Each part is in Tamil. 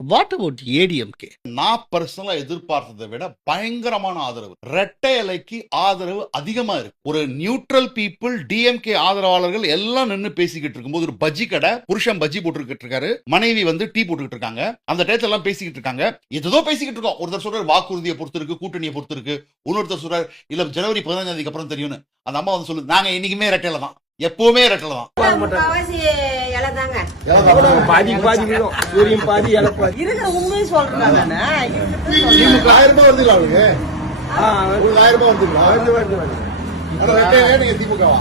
What about ADMK? நான் பர்சனலா எதிர்பார்த்ததை விட பயங்கரமான ஆதரவு. ரெட்டை இலைக்கு ஆதரவு அதிகமா இருக்கு. ஒரு நியூட்ரல் பீப்புள் டிஎம்கே ஆதரவாளர்கள் எல்லாம் நின்னு பேசிக்கிட்டு இருக்கும்போது ஒரு பஜ்ஜி கடை, புருஷன் பஜ்ஜி போட்டுக்கிட்டு இருக்காரு, மனைவி வந்து டீ போட்டுக்கிட்டு இருக்காங்க. அந்த டயத்துல எல்லாம் பேசிக்கிட்டு இருக்காங்க. ஏதோ பேசிக்கிட்டு இருக்கோம். ஒருத்தர் சொல்றாரு வாக்குறுதியை பொறுத்து இருக்கு, கூட்டணியை பொறுத்து இருக்கு. இன்னொருத்தர் சொல்றாரு இல்ல ஜனவரி 15 அப்புறம் தெரியும்னு. அந்த அம்மா வந்து சொல்லுது நாங்க இன்னைக்குமே ரெட்டையில தான், எப்பவுமே ரெட்டல தான். பாதி பாதி சூரியன் பாதி இலை பாதி இருக்கிற உண்மையை சொல்றாங்க. 1000 ரூபாய் வருதுங்களா அவளுக்கு? 1000 ரூபாய் வருதுங்களா? நீங்க திமுகவா?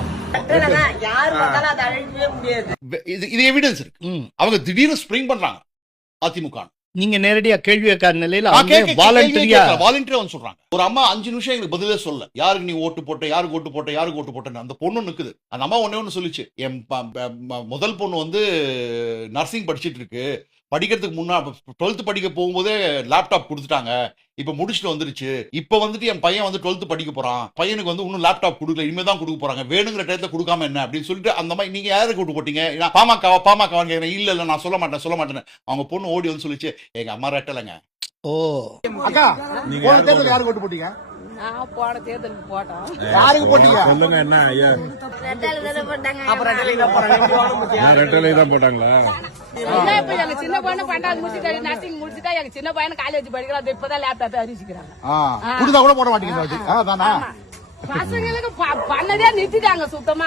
யாரு பார்த்தாலும் அதை அழிக்கவே முடியாது. இது எவிடன்ஸ் இருக்கு. அவங்க திடீர்னு ஸ்ப்ரிங் பண்றாங்க அதிமுக. நீங்க நேரடியா கேள்வி கேட்காத நிலையில வாலண்டரியா வந்து சொல்றாங்க. ஒரு அம்மா 5 நிமிஷம் எங்களுக்கு பதிலே சொல்ல, யாருக்கு நீ ஓட்டு போட்ட, யாருக்கு ஓட்டு போட்ட, யாருக்கு ஓட்டு போட்டேன்னு. அந்த பொண்ணு நிக்குது. அந்த அம்மா ஒண்ணு சொல்லிச்சு, என் முதல் பொண்ணு வந்து நர்சிங் படிச்சிட்டு இருக்கு, படிக்கிறதுக்கு முன்னா 12th படிக்க போகும்போதே லேப்டாப் கொடுத்துட்டாங்க, இப்ப முடிச்சுட்டு வந்துருச்சு. இப்ப வந்துட்டு என் பையன் வந்து 12th படிக்க போறான், பையனுக்கு வந்து இன்னும் லேப்டாப் கொடுக்கல, இனிமே தான் கொடுக்க போறாங்க, வேணுங்கிற டயத்துல கொடுக்காம என்ன அப்படின்னு சொல்லிட்டு அந்த மாதிரி நீங்க யாருக்கு ஓட்டு போட்டீங்க? பாமகவான்னு கேட்கிறேன். இல்ல நான் சொல்ல மாட்டேன். அவங்க பொண்ணு ஓடி வந்து சொல்லிச்சு எங்க அம்மா ரெட்டலைங்க. ஓ அக்கா, போன தேர்தல் யாருக்கு ஓட்டு போட்டீங்க? நான் போன தேர்தலுக்கு போட்டோம். யாருக்கு போட்டீங்க? சொல்லுங்க. என்ன ரெட்டலை தான் போட்டாங்களா? எங்க சின்ன பையனு 12th முடிச்சுட்டு நர்சிங் முடிச்சுட்டா எங்க சின்ன பையனு காலேஜ் படிக்கிறான், இப்பதான் லேப்டாப் அறிவிச்சுக்கிறாங்க. புதுதா கூட போட மாட்டீங்க. பசங்களுக்கு பண்ணதே நிறுத்திட்டாங்க சுத்தமா.